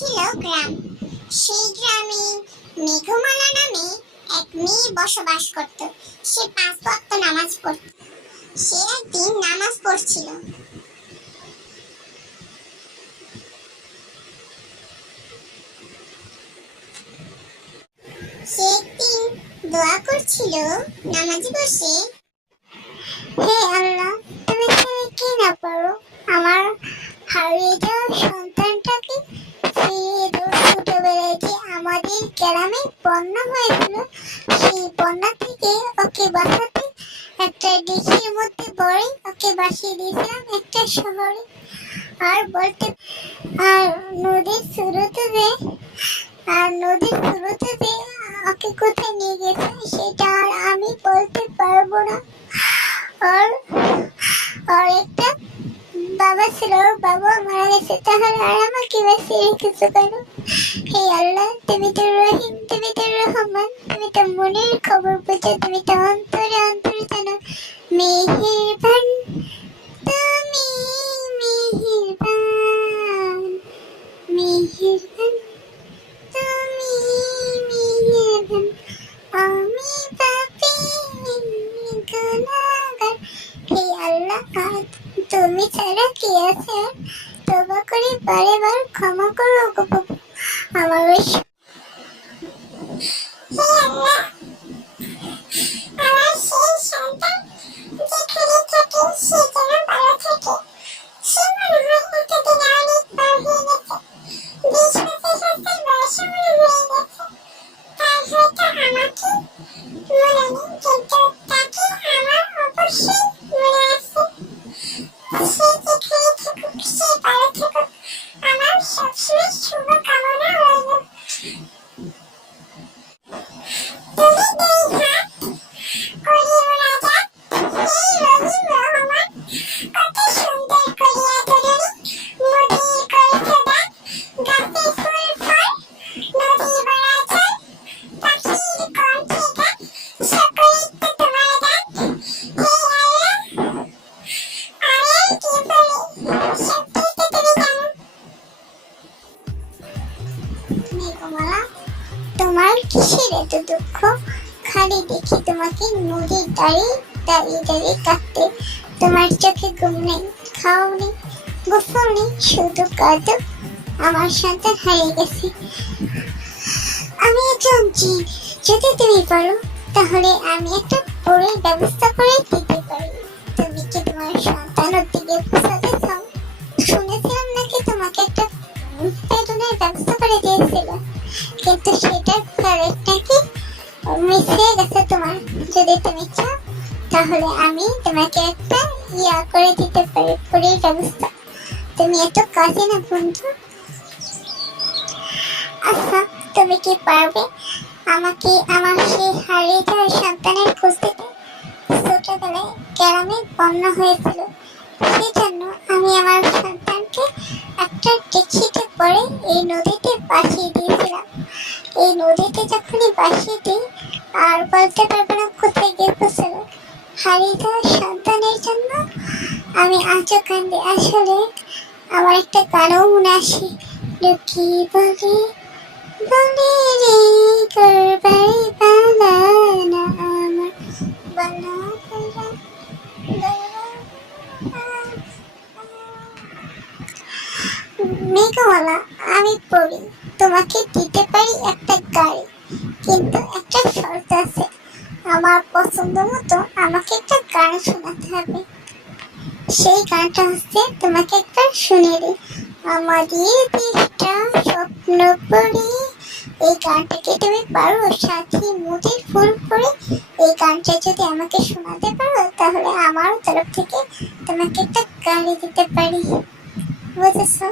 ছিল গ্রাম। সেই গ্রামে মেঘমালা নামে এক মেয়ে বসবাস করত। সে 5 ওয়াক্ত নামাজ পড়ত। সে একদিন নামাজ পড়ছিল। সে একদিন দোয়া করছিল নামাজে বসে, হে আল্লাহ, তুমি কি না পারো আমার হারিয়ে যাওয়া সন্তানটাকে ফিরিয়ে দাও। ছোটবেলায় যে আমাদের গ্রামে বন্যা হয়েছিল, সেই বন্যা থেকে ওকে বাঁচাতে একটা ডিশের মধ্যে পড়ে ওকে বাসিয়ে দিয়েছিলাম একটা শহরে। আর বলতে আর নদীর শুরুতে ওকে কোথায় নিয়ে গেছে সেটা আর আমি বলতে পারবো না। আর আর একটা বাবা ছিল, ওর বাবা মারা গেছে, তাহলে আর আমাকে বেশি রেখেছো কেন? হে আল্লাহ, তুমি তো রহিম, তুমি তো রহমান, তুমি তো মনের খবর বোঝো, তুমি তো অন্তরে অন্তরে জানো। মেহেরবান, তুমি মেহেরবান, মেহেরবান, তুমি মেহেরবান, আমি পাপী গুনাহগার। হে আল্লাহ, তুমি ছাড়া কি আছে? তওবা করে বারে বার ক্ষমা করো গো প্রভু আমার। হে আল্লাহ, আমার সেই সন্তান যেখানে থাকে সে যেন ভালো থাকে। সে মনে হয় এতদিনে অনেক বড় হয়ে গেছে, 20-25 বছর বয়সে মনে হয়ে গেছে। তাই হয়তো আমাকে মনে নেই, কিন্তু তাকে আমার অবশ্যই মনে আছে। সে যেখানে থাকুক, সে ভালো থাকুক, আমার সবসময় শুভকামনা রইল। তুমি দুই হাত করে মোনাজাত, হে রহিম রহমান, কত সুন্দর করিয়া ধরুনি মোদের করেছো দান। গাছে ফুল ফল, নদী ভরা জল, পাখির কণ্ঠে গান, সকলেই তো তোমার দান। হে আল্লাহ, আমি আর কি বলি, সবটাই তো তুমি জানো। মেঘমালা, তোমার কিসের এত দুঃখ? খালি দেখি তোমাকে নদীর দাঁড়িয়ে কাঁদতে। তোমার চোখে ঘুম নেই, খাও নেই, গোসল নেই, শুধু কাঁদো। আমার সন্তান হারিয়ে গেছে। আমি একজন জিন, যদি তুমি পারো তাহলে আমি একটা বড়ির ব্যবস্থা করে দিতে পারি। তুমি কি তোমার সন্তানের দিকে পৌঁছাতে চাও? শুনেছিলাম নাকি তোমাকে একটা বেদনের ব্যবস্থা করে দিয়েছিল, কিন্তু সেটার খরচ নাকি মিস হয়ে গেছে তোমার। যদি তুমি চাও তাহলে আমি তোমাকে একটা করে দিতে পারি, পুরীর ব্যবস্থা। তুমি এত কাজে না বন্ধু। আচ্ছা, তুমি কি পারবে আমাকে আমার সেই হারিয়ে যাওয়া সন্তানের খোঁজ দিতে? ছোটবেলায় গ্রামে বন্যা হয়েছিল, সেজন্য আমি আমার সন্তানকে একটা টিকিটে করে এই নদীতে বাসিয়ে দিয়েছিলাম। এই নদীতে যখনই বাসিয়ে দিই আর বলতে পারবো না কোথায় গিয়ে পৌঁছল। হারিয়ে যাওয়া সন্তানের জন্য আমি আজও কান্দি। আসলে আমার একটা গানও মনে আসে, লুকিয়ে বলে বলে রে করবারে পালানা আমার বলা মেঘমালা, আমি পড়ি তোমাকে দিতে পারি একটা গাড়ি, কিন্তু একটা শর্ত আছে। আমার পছন্দ মতো আমাকে একটা গান শোনাতে হবে। সেই গানটা হচ্ছে, তোমাকে একটা শুনে দিই, আমাদের দেশটা স্বপ্ন পড়ি। এই গানটাকে তুমি পারো সাথী মুদির ফুল করে? এই গানটা যদি আমাকে শোনাতে পারো তাহলে আমার তরফ থেকে তোমাকে একটা গাড়ি দিতে পারি। বুঝেছো?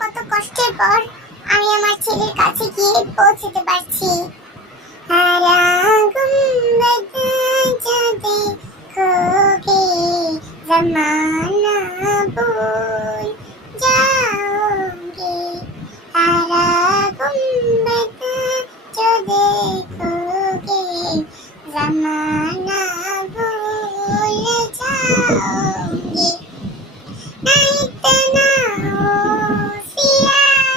কত কষ্টের পর আমি আমার ছেলের কাছে গিয়ে পৌঁছতে পারছি। जमाना भूल जाओगे, हरा गुम्बद जो देखोगे, जमाना भूल जाओगे। ना इतना होशियार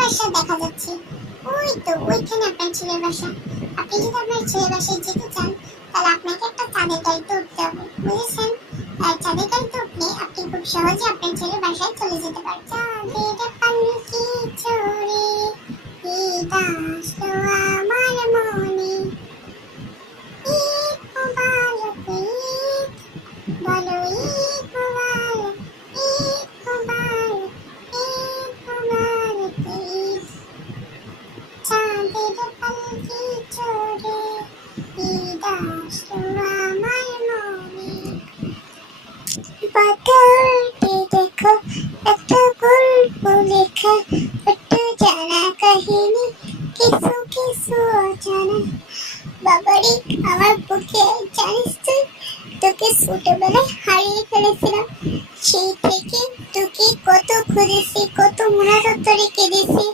বাসা দেখা যাচ্ছে। ওই তো ওইখানে আপনার ছেলের বাসা। আপনি যদি আপনার ছেলের বাসায় যেতে চান তাহলে আপনাকে একটা চাঁদের গাড়িতে উঠতে হবে, বুঝেছেন? আর চাঁদের গাড়িতে উঠলে আপনি খুব সহজে আপনার ছেলের বাসায় চলে যেতে পারেন। চাঁদের পালকি চড়ে ঈদ আসলো আমার মনে, ঈদ মুবারক ঈদ, বলো ঈদ মুবারক, ঈদ মুবারক, ঈদ মুবারক ঈদ। চাঁদের পালকি চড়ে ঈদ আসলো আমার মনে। বাদলটি দেখো একটা গল্প লেখা, একটু জানা কাহিনী, কিছু কিছু অজানা। বাবারে আমার বুকে, জানিস তুই, তোকে ছোটবেলায় হারিয়ে ফেলেছিলাম। সেই থেকে তোকে কত খুঁজেছি, কত মনাতরে কেঁদেছি।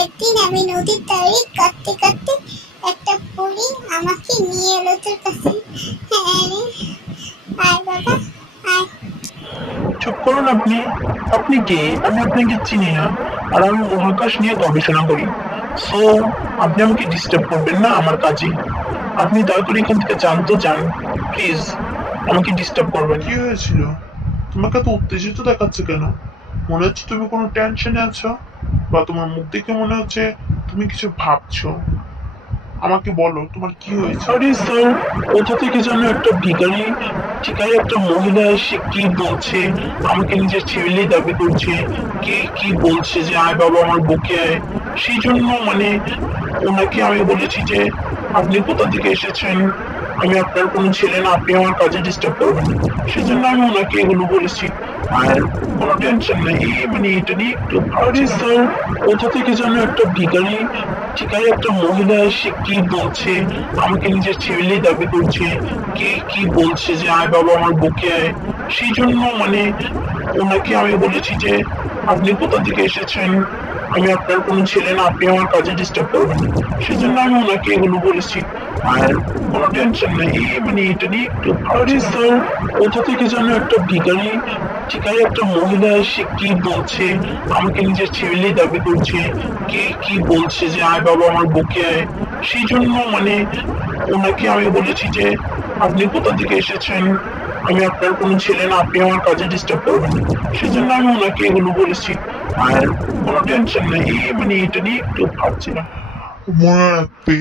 একদিন আমি নদীর ধারে কাঁদতে কাঁদতে একটা পরী আমাকে নিয়ে এলো তোর কাছে। হ্যাঁ রে, আয় বাবা আয়। চুপ করুন আপনি। আপনি কে? আমি আপনাকে চিনি না। আর আমি মহাকাশ নিয়ে গবেষণা করি। সো আপনি আমাকে ডিস্টার্ব করবেন না আমার কাজে। আপনি দয়া করে এখান থেকে জানতে চান, প্লিজ আমাকে ডিস্টার্ব করবেন। কি হয়েছিল? তোমাকে তো উত্তেজিত দেখাচ্ছে কেন? মনে হচ্ছে তুমি কোনো টেনশনে আছো, বা তোমার মুখ দেখে মনে হচ্ছে তুমি কিছু ভাবছো। আমাকে বলো তোমার কি হয়েছে। আরে স্যার, কোথা থেকে যেন একটা ভিখারি ঠিকায় একটা মহিলা এসে কি বলছে, আমাকে নিজের ছেলে দাবি করছে। কে কি বলছে যে আয় বাবা আমার বুকে আয়। সেই জন্য ওনাকে আমি বলেছি যে আপনি কোথা থেকে এসেছেন, আমি আপনার কোনো ছেলে না, আপনি আমার কাজে ডিস্টার্ব করবেন। সেজন্য আমি ওনাকে এগুলো বলেছি। আর কোনো টেনশন নেই, এটা নিয়ে একটু আরে স্যার, কোথা থেকে যেন একটা ভিখারি ঠিকায় একটা মহিলা এসে কি বলছে, আমাকে নিজের ছেলে দাবি করছে। কে কি বলছে যে আয় বাবা আমার বুকে আয়। সেই জন্য ওনাকে আমি বলেছি যে আপনি কোথা থেকে এসেছেন, আমি আপনার কোনো ছেলে না, আপনি আমার কাজে ডিস্টার্ব করবেন। সেজন্য আমি ওনাকে এগুলো বলেছি। আর কোনো টেনশন নেই, এটা নিয়ে একটু আরে স্যার, কোথা থেকে যেন একটা ভিখারি ঠিকায় একটা মহিলা এসে কি বলছে, আমাকে নিজের ছেলে দাবি করছে। কে কি বলছে যে আয় বাবা আমার বুকে আয়। সেই জন্য ওনাকে আমি বলেছি যে আপনি কোথা থেকে এসেছেন, আমি আপনার কোনো ছেলে না, আপনি আমার কাজে ডিস্টার্ব করবেন। সেজন্য আমি ওনাকে এগুলো বলেছি। আর কোনো টেনশন নেই, এটা নিয়ে একটু ভাবছিলাম। মনে রাখবে,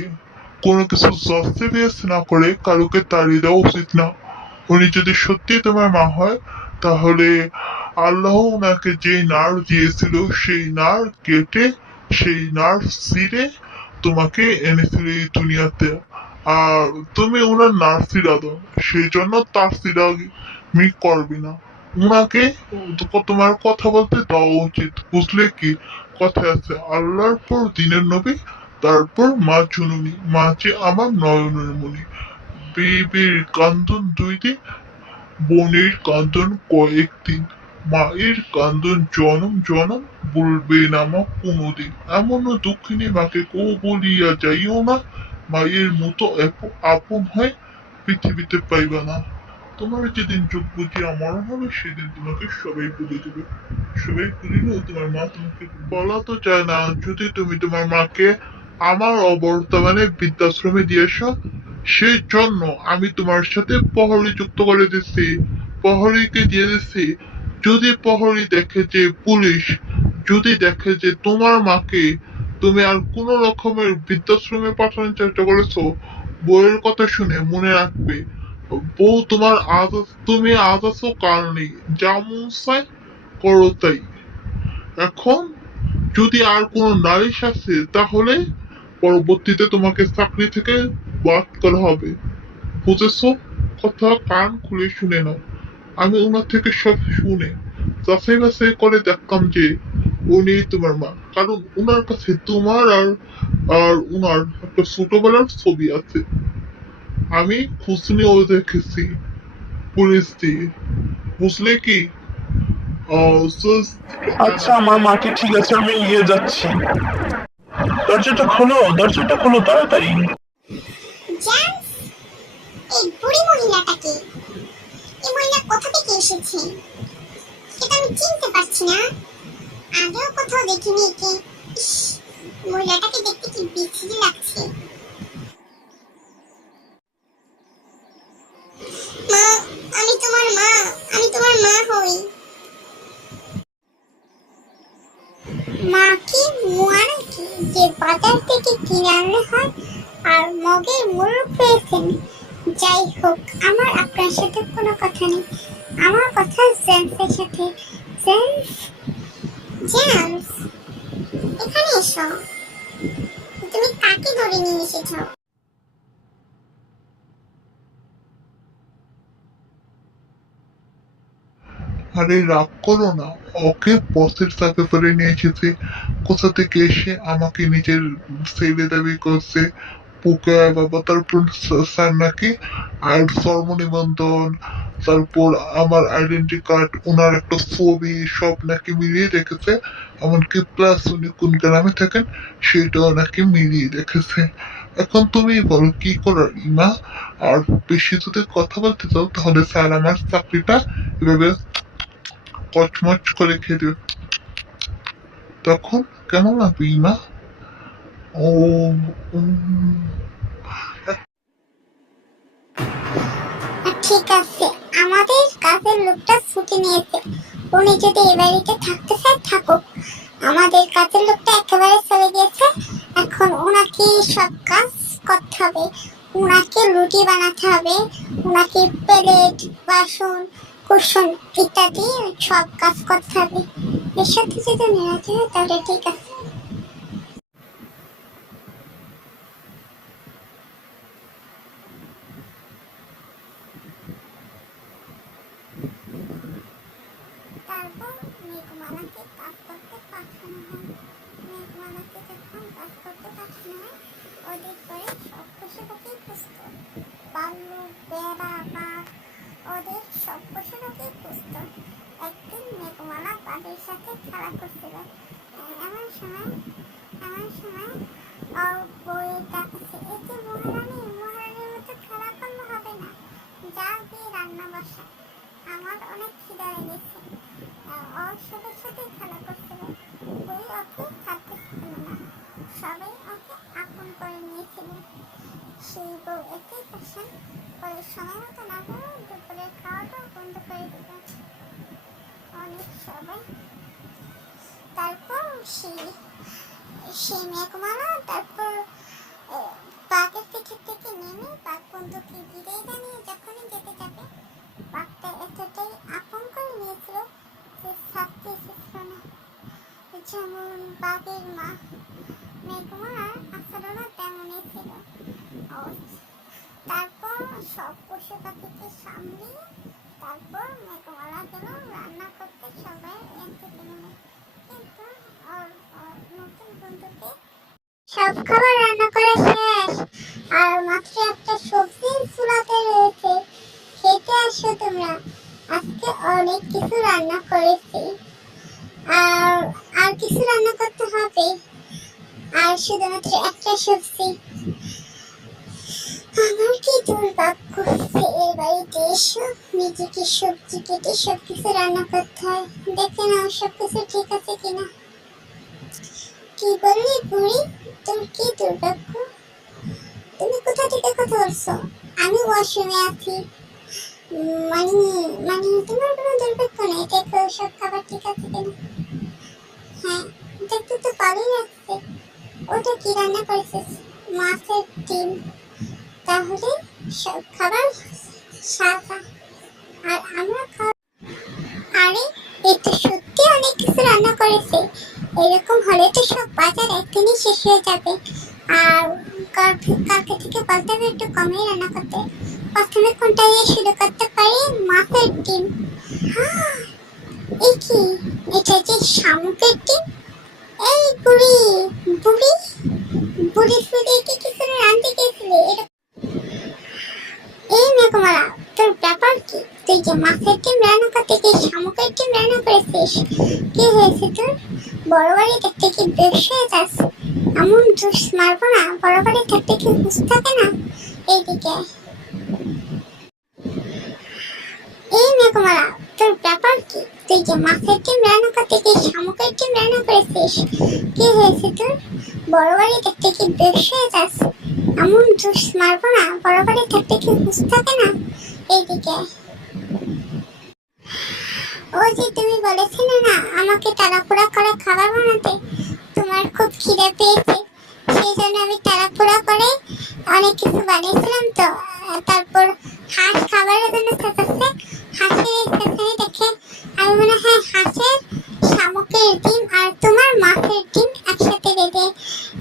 কোনো কিছু জাস্টিফিকেশ না করে কারোকে তাড়িয়ে দেওয়া উচিত না। উনি যদি সত্যি তোমার মা হয়, তাহলে আল্লাহ ওনাকে যে নার দিয়েছিল সেই নার কেটে, সেই নার ছিঁড়ে তোমাকে এনেছিল এই দুনিয়াতে। আর তুমি ওনার নার ছিঁড়া দাও, সেই জন্য তার ছিঁড়া মি করবে না। ওনাকে তোমার কথা বলতে দেওয়া উচিত, বুঝলে কি? কথা আছে, আল্লাহর পর দিনের নবী, তারপর মা জননী, মা যে আমার নয়নের মণি। বেবির কান্দন 2 দিন, বোনের কান্দন কয়েকদিন, মায়ের কান্দন জনম জনম, বলবে না মা কোনোদিন। এমন দুঃখিনী মাকে কো বলিয়া যাইও না, মায়ের মতো আপন হয় পৃথিবীতে পাইবা না। তোমার যেদিন চোখ বুঝিয়া মরণ হবে, সেদিন তোমাকে সবাই ভুলে দেবে। সবাই ভুলিলেও তোমার মা তোমাকে বলা তো চায় না। যদি তুমি তোমার মাকে আমার অবর্তমানে বৃদ্ধাশ্রমে দিয়েছ, সেই জন্য আমি তোমার সাথে প্রহরী যুক্ত করে দিচ্ছি, প্রহরীকে দিয়ে দিচ্ছি। যদি প্রহরী দেখে যে পুলিশ যদি দেখে যে তোমার মাকে তুমি আর কোন রকমের বৃদ্ধাশ্রমে পাঠানোর চেষ্টা করেছো, বউয়ের কথা শুনে মনে রাখবে, বউ তোমার আজ, তুমি আজ আছো কাল নেই, যা মন চায় করো তাই। এখন যদি আর কোনো নালিশ আসে, তাহলে পরবর্তীতে তোমাকে চাকরি থেকে বাদ করা হবে, বুঝেছো? কথা কান খুলে শুনে নাও। আমি ওনার থেকে সব শুনে যাচাই বাছাই করে দেখতাম যে উনি তোমার মা, কারণ ওনার কাছে তোমার আর আর ওনার একটা ছোটবেলার ছবি আছে। আমি খোঁজ নিয়েও দেখেছি পুলিশ দিয়ে, বুঝলে কি? আচ্ছা আমার মাকে, ঠিক আছে আমি নিয়ে যাচ্ছি। দরজাটা খোলো, দরজাটা খোলো তাড়াতাড়ি। জেন্টস, এই বুড়ি মহিলাটাকে, এই মহিলা কোথা থেকে এসেছে? এটা আমি চিনতে পারছি না, আগেও কোথাও দেখিনি একে। ইস, মহিলাটাকে দেখতে কি বিশ্রী লাগছে। মা, আমি তোমার মা, আমি তোমার মা হই। মা কি মুয়া নাকি যে বাজার থেকে কিনে আনলে হয় আর মগের মুরুখ হয়েছেন? যাই হোক, আমার আপনার সাথে কোনো কথা নেই, আমার কথা জেমসের সাথে। জেমস, জেমস, এখানে এসো। তুমি কাকে ধরে নিয়ে এসেছো? আরে রাগ করো না, ওকে বসের সাথে করে নিয়ে এসেছে। কোথা থেকে এসে আমাকে নিজের ছেলে দাবি করছে। পুকে বাবা, তারপর স্যার নাকি আর ধর্ম নিবন্ধন, তারপর আমার আইডেন্টি কার্ড, ওনার একটা ছবি, সব নাকি মিলিয়ে রেখেছে। এমনকি প্লাস উনি কোন গ্রামে থাকেন সেটাও নাকি মিলিয়ে রেখেছে। এখন তুমি বলো কি করার ইমা। আর বেশি যদি কথা বলতে চাও তাহলে স্যার আমার চাকরিটা এভাবে কচমচ করে খেয়ে দেবে। তখন কেমন লাগবে ইমা? ও ঠিক আছে, আমাদের কাজের লোকটা ছুটি নিয়েছে, উনি যদি এই বাড়িতে থাকতে চায় থাকুক। আমাদের কাজের লোকটা একেবারে চলে গিয়েছে, এখন ওনাকে সব কাজ করতে হবে। ওনাকে রুটি বানাতে হবে, ওনাকে প্লেট, বাসন, কুসন ইত্যাদি সব কাজ করতে হবে। এর সাথে যদি নিরাজ হয় তাহলে ঠিক আছে। তারপর মেঘমালাকে কাজ করতে পাঠানো হয়। মেঘমালাকে যখন কাজ করতে পাঠানো হয়, ওদের পরে সব পশু পাখি পুষত। ভাল্লুক, বেড়া, বাঘ, ওদের সব পশু পাখি পুষত। একদিন মেঘমালা বাঘের সাথে খেলা করছিল। এমন সময় ওর বউয়ের ডাকছে, এই যে মহারানীর মতো খেলা করলে হবে না, যা গিয়ে রান্না বসা, আমার অনেক খিদা লেগেছে। ওর সাথে সাথে খেলা করছিল, বই ওকে ছাড়তে ছিল না, সবাই ওকে আপন করে নিয়েছিল। সেই বউ একই ফ্যাশন করে সময় মতো না করে দুপুরের খাওয়াটাও বন্ধ করে দিল। অনেক সবাই তারপর সেই মেঘমালা তারপর বাঘের পিঠের থেকে নেমে বাঘ বন্ধুকে বিদায় জানিয়ে যখনই যেতে যাবে, বাঘটা এতটাই আপন করে নিয়েছিল যে ছাড়তে এসেছিল না। যেমন বাঘের মা, মেঘমালার আচরণও তেমনই ছিল। তারপর সব পশু পাখিকে সামলিয়ে তারপর মেঘমালা গেল রান্না করতে সবাই এন্টারটেনমেন্ট। কিন্তু নতুন বন্ধুকে সব খাবার রান্না করা শেষ, আর মাত্র একটা সবজি চুলাতে রয়েছে। খেতে আসো তোমরা, আজকে অনেক কিছু রান্না করেছি। আর কিছু রান্না করতে হবে, আর শুধুমাত্র একটা সবজি। আমার কি দুর্ভাগ্য যে এই বাড়িতে এসো নিজেকে সবজি কেটে সবকিছু রান্না করতে হয়। দেখে নাও সবকিছু ঠিক আছে কিনা। কি বললি বুড়ি, তোর কি দুর্ভাগ্য? তুমি কোথা থেকে কথা বলছো? আমি ওয়াশরুমে আছি। মানে তোমার কোনো দুর্ভাগ্য নেই, দেখো সব খাবার ঠিক আছে কিনা। হ্যাঁ, দেখতে তো ভালোই লাগছে। ওটা কি রান্না করেছিস? মাছের ডিম। তাহলে সব খাবার সাদা আর আমরা আরে এই তো সত্যি অনেক কিছু রান্না করেছে। এরকম হলে তো সব বাজার একদিনই শেষ হয়ে যাবে। আর কালকে থেকে বলতে হবে একটু কমই রান্না করতে। প্রথমে কোনটা দিয়ে শুরু করতে পারি? মাছের ডিম। হ্যাঁ, এই কি, এটা যে শামুকের ডিম? এই বুড়ি বুড়ি বুড়ি ফুড়ি কি কিছু রাঁধতে গেছিলে? এই মেঘমালা, তোর ব্যাপার কি? তুই যে মাছের ডিম রান্না করতে গিয়ে শামুকের ডিম রান্না করেছিস, কি হয়েছে তোর? বড় বাড়ি দেখতে কি বেশ হয়ে যাস? এমন জোশ মারবো না, বড় বাড়ি থাকতে কি হুঁশ থাকে না? এইদিকে এই মেঘমালা, তোর ব্যাপার কি? তুই যে মাছের ডিম রান্না করতে গিয়ে শামুকের ডিম রান্না করেছিস, কি হয়েছে তোর? বড় বাড়ি থাকতে কি বেশ হয়ে যাস? এমন জুস মারবো না, বড় বাড়ি থাকতে কি হুঁশ থাকে না? এইদিকে ও যে তুমি বলেছিলে না আমাকে তাড়াহুড়া করে খাবার বানাতে, তোমার খুব খিদে পেয়েছে সেই জন্য আমি তাড়াহুড়া করে অনেক কিছু বানিয়েছিলাম। তো তারপর হাঁস খাবারের জন্য চেঁচাচ্ছে, হাঁসের এই চেঁচানি দেখে আমি মনে হয় হাঁসের শামুকের ডিম আর তোমার মাছের ডিম একসাথে বেঁধে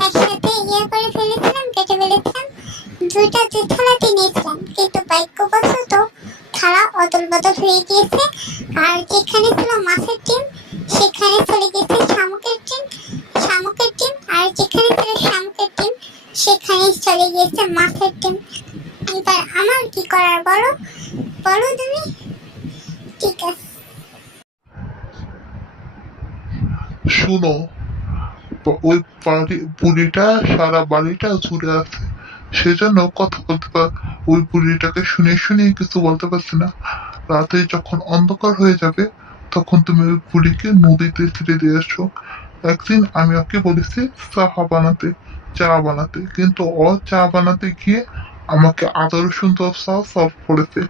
একসাথে করে ফেলেছিলাম, কেটে ফেলেছিলাম। দুই থালাতে নিয়েছিলাম, কিন্তু ভাগ্যবশত থালা অদল বদল হয়ে গিয়েছে। আর যেখানে ছিল মাছের ডিম সেখানে চলে গেছে শামুকের ডিম, আর যেখানে ছিল শামুকের ডিম সেখানে চলে গিয়েছে মাছের ডিম। এবার আমার কি করার বলো বলো তুমি? ঠিক আছে, শুনো, ওই বুড়িটা সারা বাড়িটা জুড়ে আছে, সেজন্য কথা বলতে ওই বুড়িটাকে শুনে শুনে কিছু বলতে পারছি না। রাতে যখন অন্ধকার হয়ে যাবে তখন তুমি ওই বুড়িকে নদীতে ছেড়ে দিয়ে আসো। একদিন আমি ওকে বলেছি চা বানাতে, কিন্তু ও চা বানাতে গিয়ে আমাকে আদা রসুন চা সার্ভ করেছে।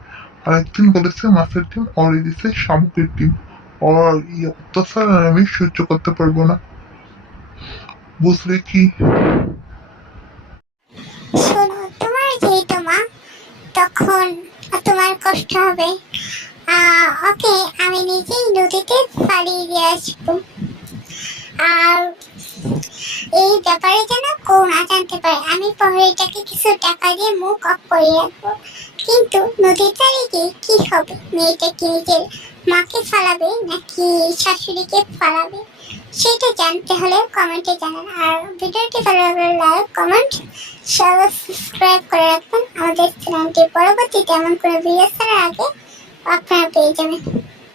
আর একদিন বলেছে মাছের ডিম, আর দিছে শামুকের ডিম। আর এই অত্যাচার আর আমি সহ্য করতে পারবো না, বুঝলে কি? শোনো, তোমার যেহেতু মা তখন তোমার কষ্ট হবে। ওকে আমি নিজেই নদীতে পালিয়ে দিয়ে আসবো। আর এই ব্যাপারে যেন কেউ না জানতে পারে। আমি প্রহরীটাকে কিছু টাকা দিয়ে মুখ অফ করে রাখবো। কিন্তু নদীর ধারে গিয়ে কি হবে? মেয়েটা কি নিজের মাকে ফালাবে নাকি শাশুড়িকে ফালাবে, সেটা জানতে হলে কমেন্টে জানান। আর ভিডিওটি ভালো লাগলে লাইক, কমেন্ট, সাবস্ক্রাইব করে রাখবেন আমাদের চ্যানেলটি। পরবর্তীতে এমন করে ভিডিও ছাড়ার আগে আপনারা পেয়ে যাবেন।